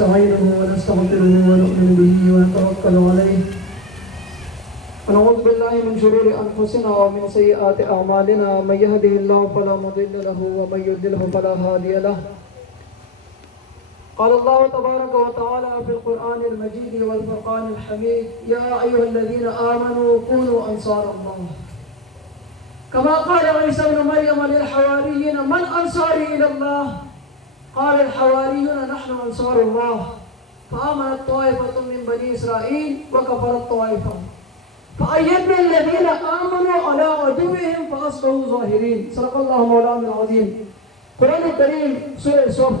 ونستعينه ونستغفره ونؤمن به ونتوكل عليه ونعوذ بالله من شرور أنفسنا ومن سيئات أعمالنا من يهده الله فلا مضل له ومن يضلل فلا هادي له قال الله تبارك وتعالى في القرآن المجيد والفرقان الحميد يا أيها الذين آمنوا كونوا أنصار الله كما قال عيسى ابن مريم للحواريين من أنصاري إلى الله قال الحواريون نحن أنصار الله فآمنت طائفة من بني إسرائيل وكفرت طائفة فأيدنا الذين آمنوا على عدوهم فأصبحوا ظاهرين صدق الله مولانا العظيم قرآن الكريم سورة صف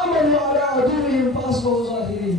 آمنوا على عدوهم فأصبحوا ظاهرين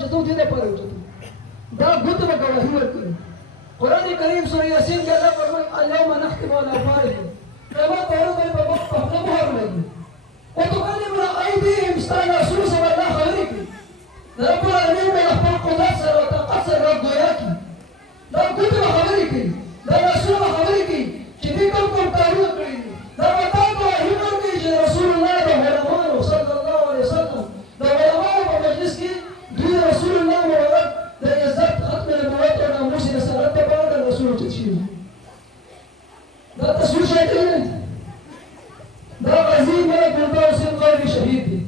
چتو دې نه پاره چتو دا ګوت به گواهی ورکړي قرآن کریم سورہ یاسین کې الله فرمایي اليوم نختم على افواههم قیامت پر ورځ به په خپل مهر لګي وتكلمنا ايديهم ستانه رسول صلی الله علیه وسلم رب العالمین به خپل قدرت سره او طاقت سره ګویا کی دا ګوت به خبرې کوي دا رسول خبرې کوي چې دې کوم کارونه کړی دا وتا گواهی ورکړي چې رسول الله د علماء صلی الله علیه وسلم د علماء په مجلس کې دوی رسول الله مبارک د عزت ختم نبوت او ناموس رسالت په اړه رسول تشریح دا تصویر شایته دا عظیم ملک بنتا حسین قاری شهید دی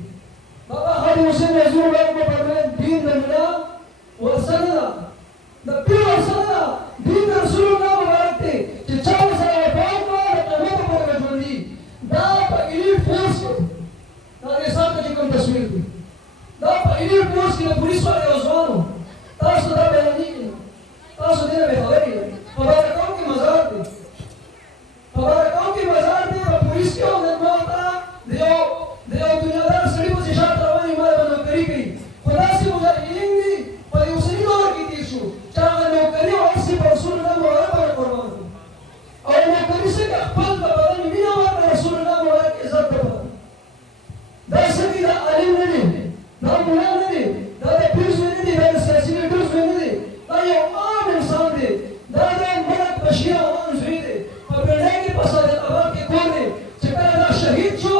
بابا خالد حسین عزیز الله کو فرمائے دین دنیا ورسره د پیر ورسره دین رسول الله مبارک ته چې چا سره وفات کړه د قیامت پر ژوندۍ دا په ایلیټ فورس دا یې ساته چې کوم تصویر دی دا په ایلیټ فورس کې د پولیس والے اوسوانو تاسو دا بیانې تاسو دې به خبرې په دا کوم کې مزار دی فبرکاو کې بازار دی او پولیس کې او دنماتا دیو دنیادار سړي په شاته رواني مال باندې کوي خدا سي مجاهدین دي په یو سړي نور کې دي شو چې هغه نوکري او اسی په رسول الله مبارک باندې قربان دي او نوکري څخه خپل د بدن مینه ورته رسول الله مبارک عزت ورکړه دا سړي دا عالم نه دي دا مولا نه دي دا د پیرس نه دي دا د سیاسي لیډرز نه دي دا یو عام انسان دی دا د ملک بشیر روان زوی دی په بیړۍ کې په صدقات کې کور دی چې کله دا شهید شو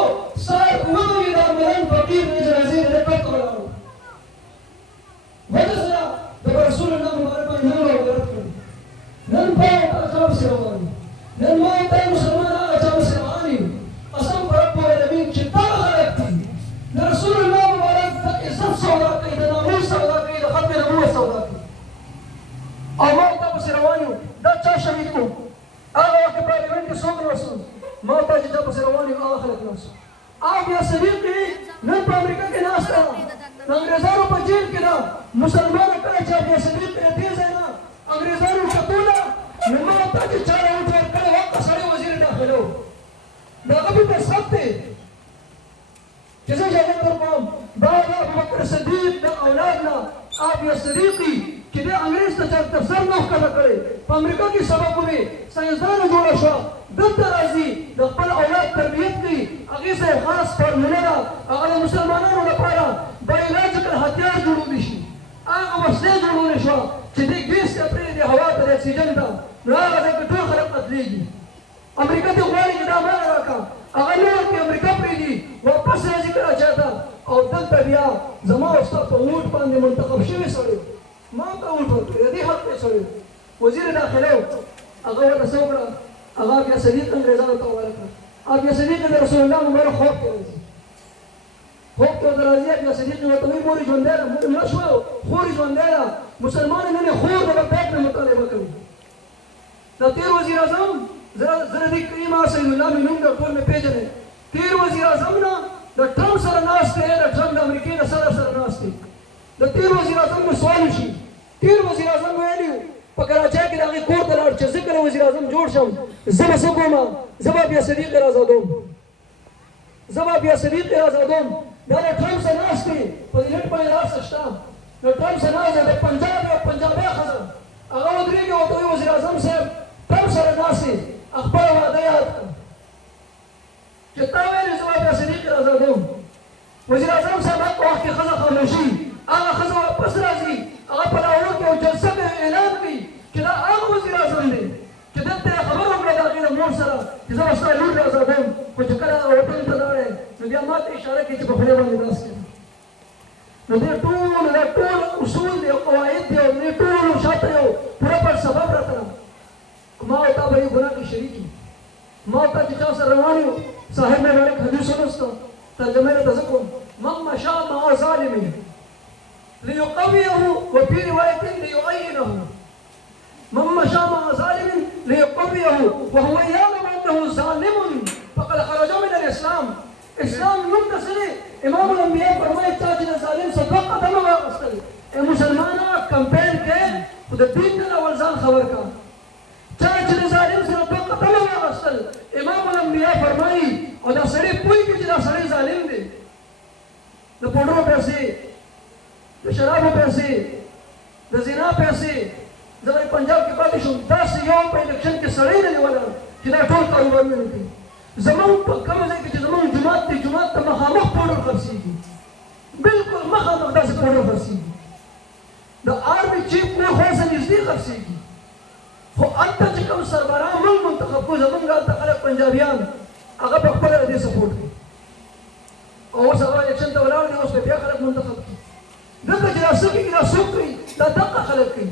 سار وګړي دا ملن فقیر نه جنازې نه پټ کړو وجه سره د رسول الله مبارک باندې نور ورغلط کړ نن په تاسو سره وایي نن ما ته مسلمان هغه چا سره وایي قسم پر رب العالمین چې تا خلق دي رسول الله مبارک د عزت سودا کوي د ناموس سودا کوي د ختم نبوت سودا کوي او ما ته سره وایي دا چا شهید کو هغه وخت پارلیمنت کې څوک رسول ما ته چې تاسو رواني هغه خلک ناس آپ یا صدیقي نن په امریکا کې ناشته انګريزانو په جیل کې دا مسلمان کله چې یا صدیقي دې ځای نه انګريزانو چتوله نو ما ته چې چاره وټ کړه وخت سره وزیر داخلو دا غوښتل په سخت دی چې زه جواب ورکوم دا ابو بکر صدیق د اولادنا آپ یا صدیقي چې د انګريز ته تفسیر نه کړی په امریکا کې سبب وي ساينسدان جوړ شو دلته راځي د خپل اولاد تربیت کوي هغه سره خاص فارموله ده هغه مسلمانانو لپاره بایولوژیکل هتیار جوړول شي هغه وسله جوړول شو چې د ګیس پرې د هوا ته اکسیجن ده نو هغه د ټول خلک قتلېږي امریکا ته غواړي چې دا مال راکا هغه نور کې امریکا پرې دي واپس راځي کړه چاته او دلته بیا زما او تاسو په ووټ باندې منتخب شوی سړی ما ته ووټ ورکړی دې حق یې سړی وزیر داخله هغه ورته څوکړه هغه بیا صدیق انګريزانو ته ورکړه اب یا صدیق د رسول الله مبارک خوب کې راځي خوب کې راځي بیا صدیق ورته وایي موري ژوندۍ ده مړ شو خوري ژوندۍ ده مسلمان نه خور د بیت نه مطالبه کوي دا تیر وزیر اعظم زره دې کریم سید الله مینوم د ټول مې پیژنې تیر وزیر اعظم نه د ټرمپ سره ناشته د ټرمپ د امریکای د سره ناشته د تیر وزیر اعظم نو سوال شي تیر وزیر اعظم ویلو په کراچۍ کې دغه کور ته لاړ چې ذکر وزیر اعظم جوړ شم زما سګوما زما بیا صدیق آزادوم زما بیا صدیق آزادوم دا ټرمپ سره ناشته په دې لټ باندې راځه نو ټرمپ سره ناشته د پنجابي خزر هغه ودرېږي او دوی وزیر اعظم صاحب ټرمپ سره ناشته خپل وعده یاد کړ چې تا ویلې زما بیا صدیق آزادوم وزیر اعظم صاحب هغه وخت کې خزر خاموشي هغه خزر واپس راځي هغه په لاهور کې یو جلسه اعلان کوي چې دا هغه وزیر اعظم دی چې دلته خبر وکړه د هغې د مور سره چې زه به ستا لور آزادوم خو چې کله وطن ته لاړی نو بیا ما ته اشاره کوي چې په خولې باندې داس کوي نو دې ټول اصول دي او قواعد دي او دې ټولو شاته یو پوره پر سبب راته ما او تا به یو ګناه کې شریک یو ما ته چې چا سره روان یو صاحب مې باندې حدیث ولوسته ترجمه یې ته کوم من مشى مع ظالم ليقويه وفي روايه ليعينه من مشى مع ظالم ليقويه وهو يعلم انه ظالم فقد خرج من الاسلام اسلام نوم تسلی امام الانبیاء فرمائے چې ظالم صدق قدم واغستل اے مسلمانہ کمپین کې خود دین نه اول ځان خبر کا چې ظالم صدق قدم واغستل امام الانبیاء فرمائے او دا سړی پوي کې چې دا سړی ظالم دی د پوډرو پیسې د شرابو پیسې سړی نه دی ولاړ چې دا ټول کاروبارونه نه کوي. زمونږ په کوم ځای کې چې زمونږ جومات دی، جومات ته مخامخ پوډر خرڅېږي، بالکل مخامخ داسې پوډر خرڅېږي. د آرمي چیف کور خو ورسره نږدې خرڅېږي. خو هلته چې کوم سربراهان موږ منتخب کړو، زمونږ هلته خلک پنجابیان هغه په خپله د دې سپورټ کوي او اوس هغه الیکشن ته ولاړ دی، اوس به بیا خلک منتخب کړي. دلته چې دا څه کېږي دا څوک کوي؟ دا دغه خلک کوي.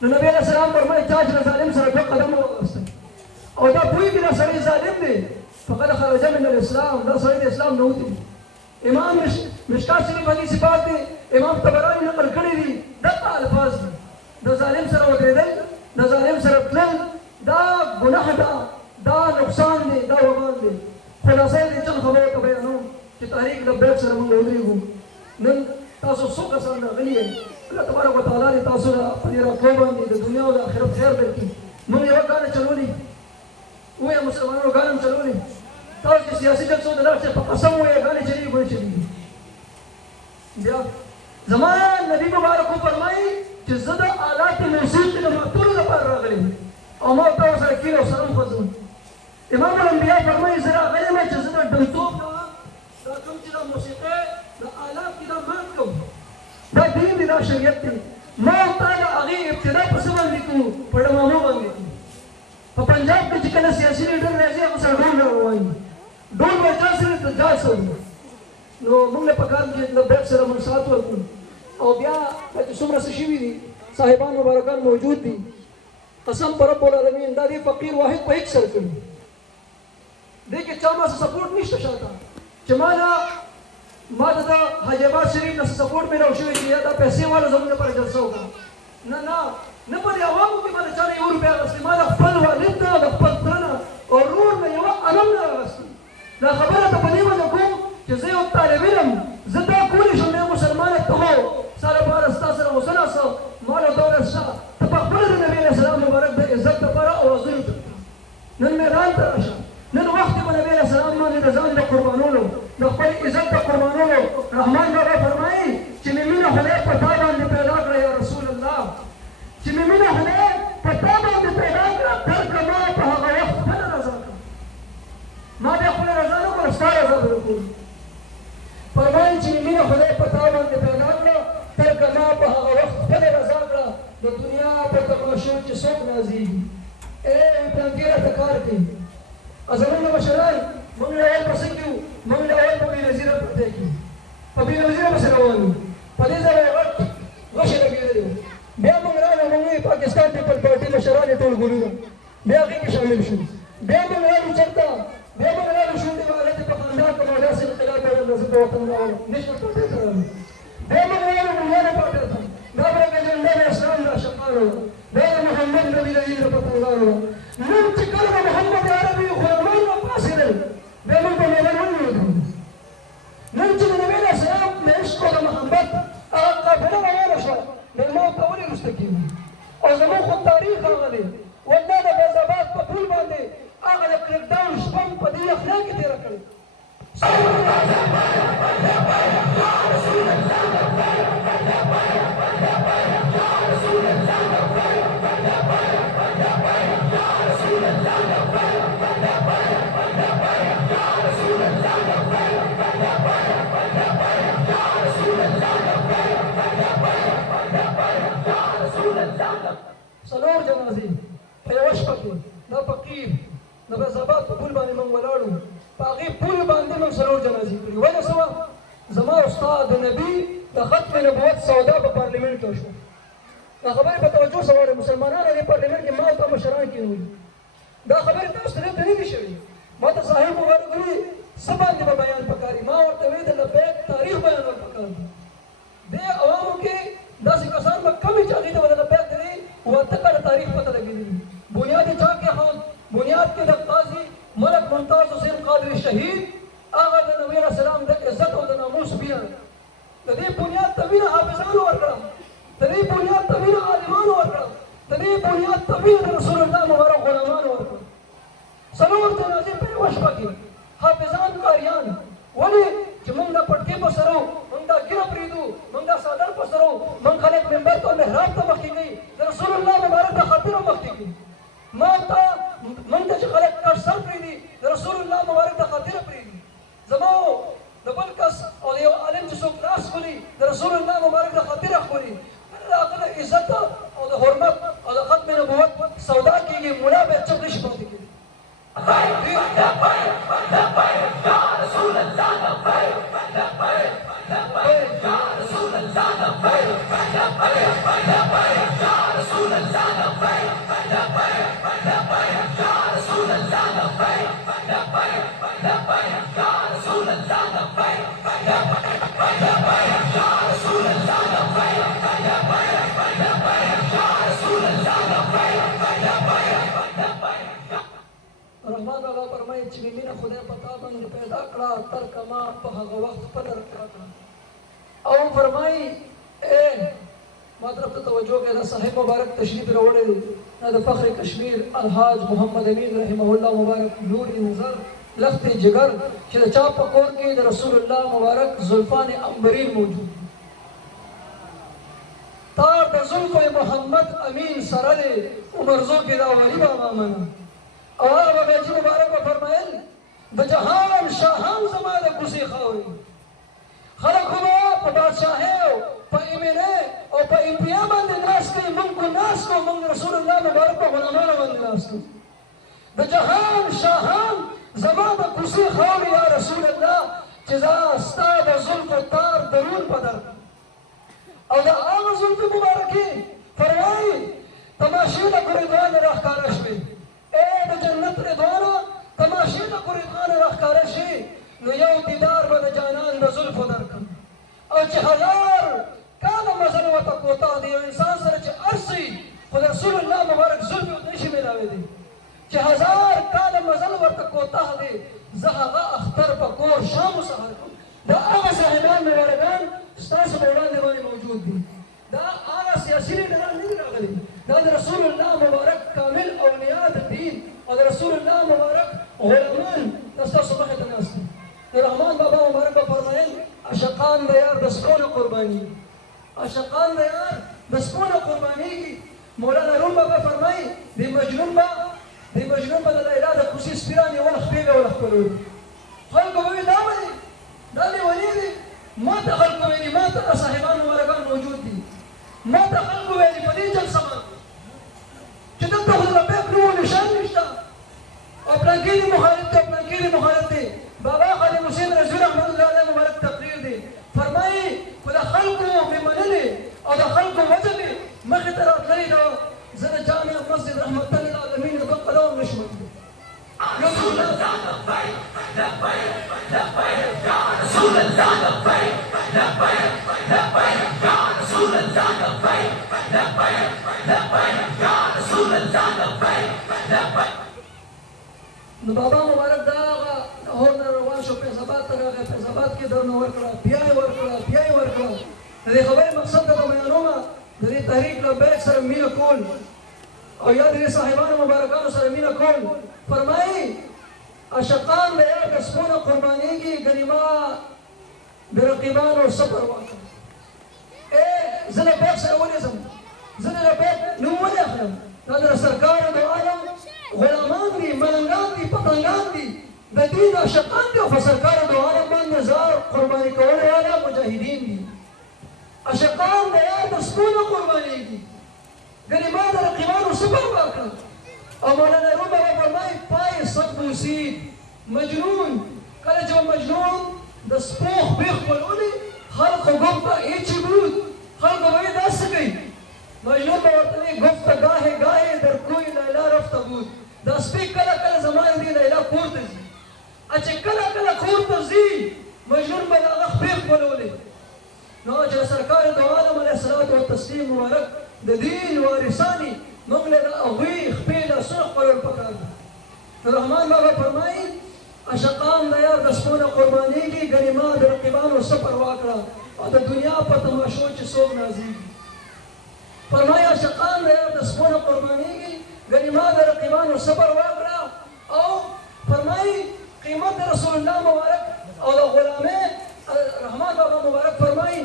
نو نبي علیه السلام فرمایي چا چې له ظالم سره 2 قدمه واخیستل او دا پوهېږي دا سړی ظالم دی، فقد خرج من الاسلام، دا سړی د اسلام نه وتلی. امام مشکات شریف حدیث پاک دی، امام طبراني نقل کړي دي، دغه الفاظ دي. د ظالم سره ودرېدل، د ظالم سره تلل، دا ګناه ده، دا نقصان دی، دا وبال دی. خلاصه یې د چل خبرو ته بیانوم چې تحریک لبیک سره موږ ودرېږو. نن تاسو څو کسان راغلي یئ، الله تبارک وتعالی دې تاسو له په دې راتلو باندې د دنیا او د آخرت خیر درکړي. موږ یوه ګاډه چلولې، وایه مسلمانانو ګاډه هم چلولې. تاسو چې سیاسي جلسو ته لاړ شئ په قسم ووایه ګاډې چلېږي به نه چلېږي. بیا زما نبي مبارک وفرمایي چې زه د آلات موسیقي د ماتولو لپاره راغلی او ما ورته ورسره کښېنه او سلام خوځوم. امام الانبیا فرمایي زه راغلی یم چې زه د ډمتوب نه دا کوم چې دا موسیقي د آلات کې دا مات کوم. دا دین دی، دا شریعت دی. ما او تا د هغې ابتدا په څه باندې کوو؟ په ډمامو باندې کوو. په پنجاب کې چې کله سیاسي لیډر راځي هغه سره ډول وایي، ډول به چا سره د جال سره. نو موږ له پکار چې د بیک سره موږ سات ورکړو او بیا چې څومره څه شوي دي صاحبان مبارکان موجود دي، قسم په رب العالمین دا دې فقیر واحد په هیڅ سره کړي دې کې چا ما څه سپورټ نشته شاته چې ما د حاجي عباس شریف نه سپورټ میلاو شوی چې دا پیسې والا زموږ لپاره جلسه وکړه. نه په دې عوامو کې به د چا نه 1 روپۍ اخیستې، ما د خپل والد نه د خپل تره نه او ورور نه یوه قلم نه راغستې. دا خبره ته په دې وجه کوم چې زه یو طالب علم، زه دا کولی شم یو مسلمان ته هو ستا لپاره ستا سره اوسنه څه مال او دولت شته، ته پخپله د نبي علیه السلام مبارک د عزت لپاره اوازونو ته نن میدان ته راشه. نن وخت به نبي علیه السلام باندې د ځان د قربانولو، د خپل عزت د قربانولو. رحمان بابا فرمایي چې مې مینه خدای په تا باندې پیدا کړه یا رسول الله، چې مې مینه خدای په تا باندې پیدا کړه، ترکه ما په هغه وخت خپله رضا کړه. ما بیا خپله رضا نه کړه، ستا رضا به وکړو. فرمایي چې مې مینه خدای په تا باندې پیدا کړه، ترکه ما په هغه وخت خپله رضا کړه. د دنیا په تماشو چې څوک نازېږي، پلانکي راته کار کوي. زمونږ مشران موږ له اول پسې کړو، موږ له اول په بېنظیره پرتې کړو، په بېنظیره پسې روان وو. په دې ځای غټ غوښې لګېدلې وو. بیا موږ راغلو، موږ پاکستان پیپل پارټي مشران یې ټول ګورو، بیا هغې کې شامل شو. بیا موږ راغلو چېرته؟ بیا موږ راغلو شونډې وهلې په خندا کوم او داسې انقلاب راغله زه په وطن راغلم نېشنل پارټۍ ته راغلم. بیا موږ راغلو مليانو پارټۍ ته، دا به ګجنډه د اسلام راشقانو وه، دا د محمد نبي د دین د پتنګانو وه. نن چې کله د محمد عربي غلامان راپاڅېدل بیا موږ په میدان ونیولو. نن چې د نبي علیه السلام د عشق او د محبت هغه قافله روانه شوه، نو ما ورته ولې وروسته کېږو؟ او زموږ خو تاریخ هغه دی. والله د فیضاباد په پل باندې هغه د کریکډاون شپه په دې یخنۍ کې تېره کړې. څلور جنازې په یوه شپه کې دا فقیر د فیضاباد په پل باندې موږ ولاړ وو، په هغې پل باندې موږ څلور جنازې کړي. وجه څه وه؟ زما او ستا د نبي د ختم نبوت سودا په پارلیمنټ کې وشوه. دا خبرې په توجه سره واورئ، مسلمانانو دې پارلیمنټ کې ما او تا مشران کېنولي. دا خبرې تاسو ته دلته نه دي شوي. ما ته صاحب مبارک وایي څه باندې به بیان پکار دي. ما ورته وایي د لبیک تاریخ بیانول پکار دي. دې عوامو کې داسې کسان به کم وي چې هغې ته به د لبیک د دې واته کاله تاریخ پته لګېدلي وي. بنیاد یې چا کېښود؟ بنیاد کې د قاضي ملک ممتاز حسین قادري شهید هغه د نبي علیه السلام د عزت او د ناموس بیا د دې بنیاد ته وینه حافظانو ورکړه، د دې بنیاد ته وینه عالمانو ورکړه، د دې بنیاد ته وینه د رسول الله مبارک غلامانو ورکړه. څلور جنازې په یوه شپه کې حافظان قاریان. ولې چې موږ دا پټکې په سر وو، موږ دا ږیره پرېږدو، موږ دا څادر په سر وو، موږ خلک منبر ته محراب ته مخکې کوي، د رسول الله مبارک د خاطرو مخکې کوي. ما ته موږ ته چې خلک کټ سر پرېږدي د رسول الله مبارک د خاطره پرېږدي زما د بل کس او د یو عالم چې څوک لاس خولي د رسول الله مبارک د خاطره خولي د هغه د عزت او د حرمت او د ختم نبوت سودا کېږي ملا باید چپ نشي پاتې کېږي رحمان بابا فرمایي چې مینه خدای په تا باندې پیدا کړه تر کما په هغه وخت په در کړه او فرمایي ما طرف ته توجه کړه دا صاحب مبارک تشریف راوړی دی دا د فخر کشمیر الحاج محمد امین رحمه الله مبارک نور نظر لخت جگر چې د چا په کور کې د رسول الله مبارک زلفان عنبرین موجود تار د زلف محمد امین سره دی عمرزو کې دا ولی بابا منه او هغه بابا جي مبارک به فرمایل د جهان شاهان زما د کوڅې خاورې خلک خو به په بادشاهۍ او په ایمنۍ او په امپیا باندې ناست کوي موږ به ناست کوو موږ رسول الله مبارک په غلامانو باندې ناست کوو د جهان شاهان زما د کوڅې خاورې یا رسول الله چې زه ستا د زلفو تار درون په در او د هغه زلفې مبارکې فرمایي تماشې د ګریدوان راښکاره شوې د جنت رضوانه تماشې د ګریدوان راښکاره شي نو یو دیدار به د جانان د زلفو درکړم او چې هزار کاله مزل ورته کوتاه دی یو انسان سره چې هر څه خو د رسول الله مبارک زلفې ورته نشي میلاوېدی چې هزار کاله مزل ورته کوتاه دی زه هغه اختر په کور شام و سهار کوم دا هغه صاحبان مبارکان ستاسو په وړاندې باندې موجود دي دا هغه سیاسي لیډران نه دي راغلي دا د رسول الله مبارک کامل اولیاء د دین او د رسول الله مبارک غلامان دا ستاسو مخې ته ناست دي د رحمان بابا مبارک به فرمایل عاشقان د یار د سپونه قرباني عاشقان د یار د سپونه قربانېږي مولانا روم بابا فرمایي د مجنون به د لیلا د کوڅې سپیران یې ول خپې به ولخپلوي خلکو به وي دا به دي دا لیوني دي ما ته خلکو ویلي ما ته صاحبان مبارکان موجود دي ما ته خلکو ویلي په دې جلسه باندې چې دلته خو د لبیک نوم و نشان نشته او پلانکي دې مخالف دی پلانکي دې مخالف دی بابا خادم حسین رضوي رحمت الله علیه مبارک تقریر دی فرمایي خو د خلکو مې منلې او د خلکو وجه مې مخې ته راتللی ده زه د جامع مسجد رحمت للعالمین د قدم نشم نو بابا مبارک دا هغه لاهور نه روان شو فیض آباد ته راغی فیض آباد کې درنه ورکړه بیا یې ورکړه د دې خبرې مقصد ته بیانومه د دې تحریک لبیک سره مینه کول او یا د دې صاحبانو مبارکانو سره مینه کول فرمایي عاشقان د یار د سپونه قربانېږي ګنې ما د رقیبانو صبر وکړه زه لبیک سره ولې ځم زه د لبیک نوم ولې اخلم دا د سرکار د عالم غلامان دي ملنګان دي پتنګان دي د دې د عاشقان دي او په سرکار د عالم باندې زار قرباني کولو والا مجاهدین دي عاشقان د یار د سپونه قربانېږي ګنې ما د رقیبانو صبر وکړه او مولانا روم بابا فرمایي پای صد بوسید مجنون کله چې مجنون د سپو خپې خپلولې خلقو گفته ایچی بود خلقو به یې داسې کوي مجنون به ورته وایي گفته گاهې گاهې در کوی لیلا رفته بود دا سپی کله کله زما د دې لیلا کور ته ځي چې کله کله کور ته ځي مجنون به د هغه خپې خپلولې نو چې سرکار د عالم علیه الصلاة والتسلیم مبارک د دین وارثاني موږ له هغوی خپې لاسونه خپلول پکار دي رحمان بابا فرمایي عاشقان د یار د سپونه قربانېږي ګنې ما د رقیبانو صبر وکړه او د دنیا په تماشو چې څوک نازېږي فرمایي عاشقان د یار د سپونه قربانېږي ګنې ما د رقیبانو صبر وکړه او فرمایي قیمت د رسول الله مبارک او د غلامۍ رحمان بابا مبارک فرمایي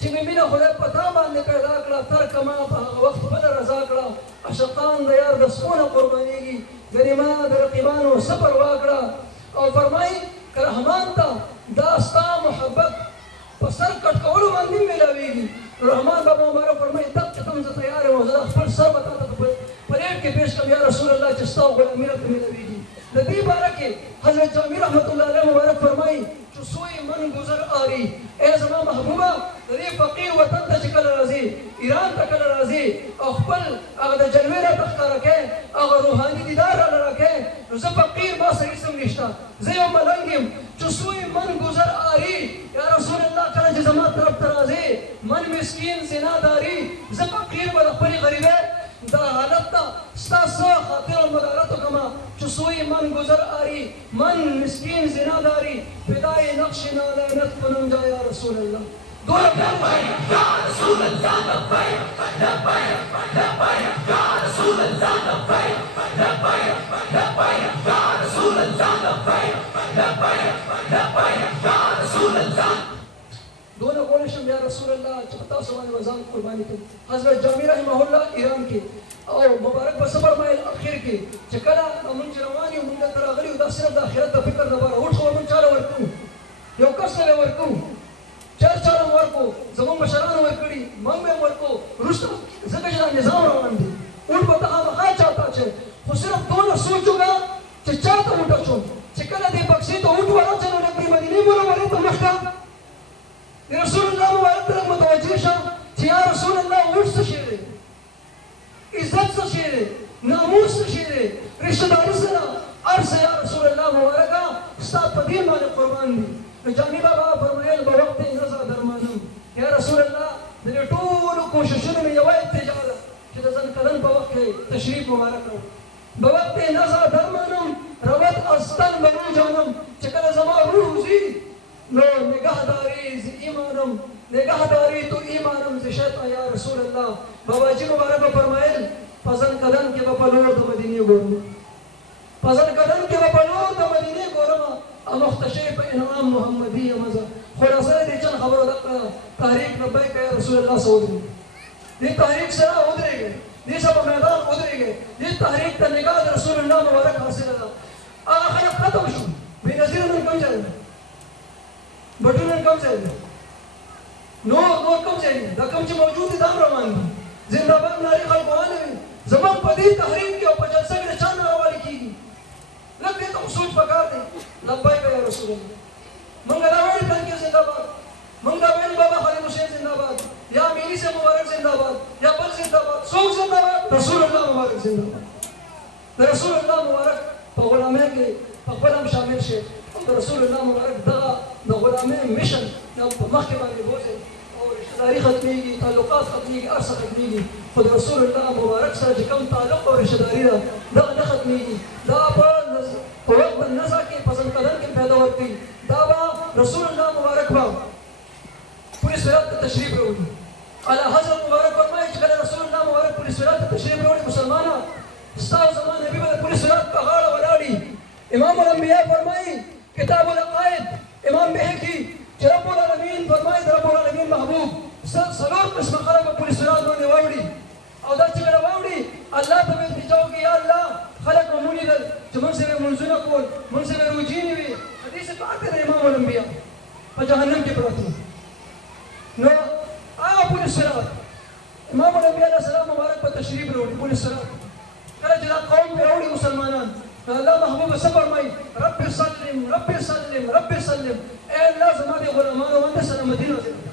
چې مینه خدای په تا باندې پیدا کړه تر کما په هغه وخت بله رضا کړه عاشقان د یار د سپونه قربانېږي ګنې ما د رقیبانو صبر واکړه او فرمایي که رحمان ته دا ستا محبت په سر کټ کولو باندې ملاویږي رحمان بابا مبارک فرمایي تب چې کوم زه تیار یم زه خپل سر به تا ته په پلیټ کې پیش کړم یا رسول الله چې ستا غلامي راته ملاویږي د دې باره کې حضرت جامی رحمت الله علیه مبارک فرمایي چې سوی من گذر آری ای زما محبوبه د دې فقیر وطن ته چې کله راځي ایران ته کله راځي او خپل هغه د جلوې راته ښکاره کوې هغه روحاني دیدار راله راکوې نو زه فقیر ما سره هېڅ هم نشته زه یو ملنګ یم چې سوی من گذر آری یا رسول الله کله چې زما طرف ته راځې من مسکین زناداري زه فقیر به د خپلې غریبۍ دا حالت ته ستا څه خاطر او مدارت وکړمه چې سوی من گذر آری من مسکین زناداری فدای نقش نالینت کنم جا یا رسول الله لبیک یا رسول اللہ لبیک لبیک لبیک یا رسول اللہ لبیک لبیک لبیک یا رسول اللہ لبیک لبیک لبیک یا رسول اللہ دونه کولی شم یا رسول الله چې په تاسو باندې وزن قرباني کړم حضرت جامی رحمه الله ایران کې او مبارک به صبر مایل اخر کې چې کله موږ روان یو موږ ته راغلي دا صرف د آخرت د فکر لپاره وټ خو موږ چاله ورکو یو کس ته ورکو چاله ورکو زموږ مشرانو ورکړي موږ به ورکو وروسته ځکه چې دا نظام روان دی وټ به هغه چاته چې خو صرف دونه سوچ وکړه چې چاته وټ اچوم چې کله دې بکسې ته وټ ورچلو د مدینې منورې ته مخکې رسول الله مبارک طرف متوجه شم چې یا رسول الله وټ څه شی دی عزت څه شی دی ناموس څه شی دی رشته داري سره هر څه یا رسول الله مبارکه ستا په دین باندې قربان دي نو جامي بابا فرمایل به وخت نظر درمانم یا رسول الله د دې ټولو کوششونو مې یوه اتجاه ده چې د ځنکدن په وخت کې تشریف مبارک کړم به وقت نظر درمانم روت استن بنو جانم چې کله زما روح وځي نو نگهداری ز ایمانم نگهداری تو ایمانم ز شیطان یا رسول الله بابا جی مبارک فرمایل پزن کدن کې په لور د مدینه ګورم پزن کدن کې په لور د مدینه ګورم ا مختشی په انعام محمدی مزه خلاصه دې چن خبرو د تحریک لبیک یا رسول الله سعودي دې تحریک سره ودرېږي دې سبا میدان ودرېږي دې تحریک ته نگاه رسول الله مبارک حاصل ده هغه خلک ختم شو بې نظیر نن کوم ځای بټونه کم ځای نور کم ځای دا کم چې موجود دي دا روان دي زنده باد ناري خلکوانه وي زموږ په دې تحریک کې او په جلسه کې د چا نه راوالي کېږي لږ دې ته سوچ پکار دی لبیک یا رسول الله موږ دا وایو پلانکي زنده باد موږ دا وایو بابا خالد حسین زنده باد یا مینی سے مبارک زنده باد یا بل زنده باد څوک زنده باد رسول الله مبارک زنده باد د رسول الله مبارک په غلامۍ کې په خپل هم شامل شي رسول الله مبارک دغه د غلامۍ مشن په مخکې باندې بوځي او رشته داري ختمېږي تعلقات ختمېږي هر څه ختمېږي خو د رسول الله مبارک سره چې کوم تعلق او رشته داري ده دغه نه ختمېږي دا په وقت النزع کې په ځنکدن کې پیدا ورکوي دا به رسول الله مبارک به پولیس ولایت ته تشریف راوړي اعلی حضرت مبارک فرمایي چې کله رسول الله مبارک پولیس ولایت ته تشریف راوړي مسلمانه ستا او زما نبي به د پولیس ولایت په غاړه ولاړي امام الانبیاء فرمایي کتاب العقائد امام بهقي چې رب العالمین فرمایي د رب العالمین محبوب څلور قسمه خلک په پولیس ولایت باندې واوړي او دا چې کله واوړي الله ته به التجا وکړي یا الله خلک به ولیدل چې موږ سره لمونځونه کول موږ سره روجې نه وي حدیث پاک دی د امام الانبیاء په جهنم کې پراته نو هغه پولیس ولایت امام الانبیاء علیه السلام مبارک په تشریف راوړي پولیس ولایت کله چې دا قوم پرې راوړي مسلمانان الله محبوب سے فرمائی رب سلم رب سلم رب سلم اے اللہ زما دے غلامانو باندې سلامتی نازل